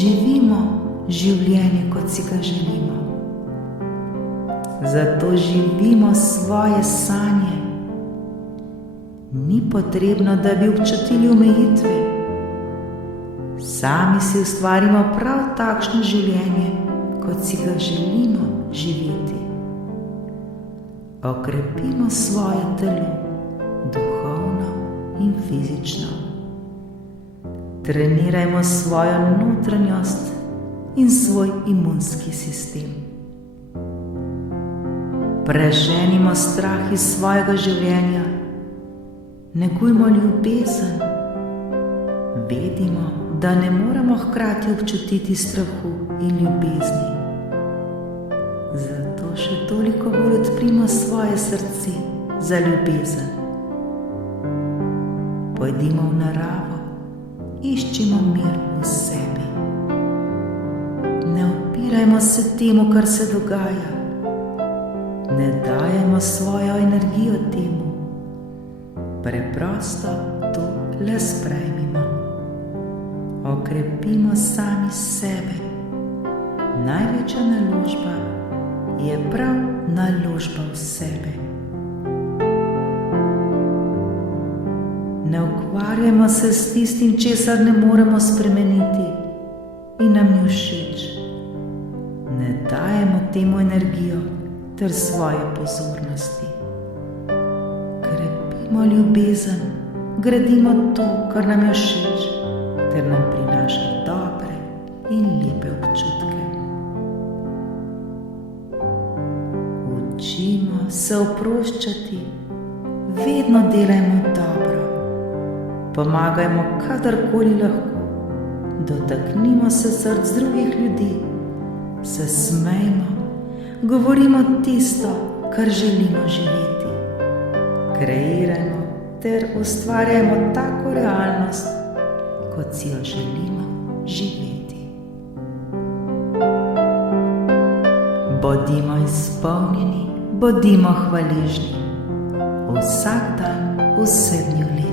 živimo življenje, kot si ga želimo. Zato živimo svoje sanje. Ni potrebno, da bi občutili omejitve. Sami si ustvarimo prav takšno življenje, kot si ga želimo živeti. Okrepimo svoje telo, duhovno in fizično. Trenirajmo svojo notranjost in svoj imunski sistem. Preženimo strah iz svojega življenja. Negujmo ljubezen. Vedimo, da ne moremo hkrati občutiti strahu in ljubezni. Zato še toliko bolj odprimo svoje srce za ljubezen. Pojdimo v naravo, iščimo mir v sebi. Ne upirajmo se temu, kar se dogaja. Ne dajemo svojo energijo temu. Preprosto to le sprejmimo. Okrepimo sami sebe. Največja naložba je prav naložba v sebe. Ne ukvarjamo se s tistim, česar ne moremo spremeniti in nam ni všeč. Ne dajemo temu energijo ter svoje pozornosti. Krepimo ljubezen, gradimo to, kar nam je všeč, ter nam prinaša dobre in lepe občutke. Učimo se oproščati, vedno delajmo dobro, pomagajmo kadarkoli lahko, dotaknimo se src drugih ljudi, se smejmo, govorimo tisto, kar želimo živeti, kreirajmo ter ustvarjajmo tako realnost, kot si jo želimo živeti. Bodimo izpolnjeni, bodimo hvaležni. Vsak dan vse dni v letu.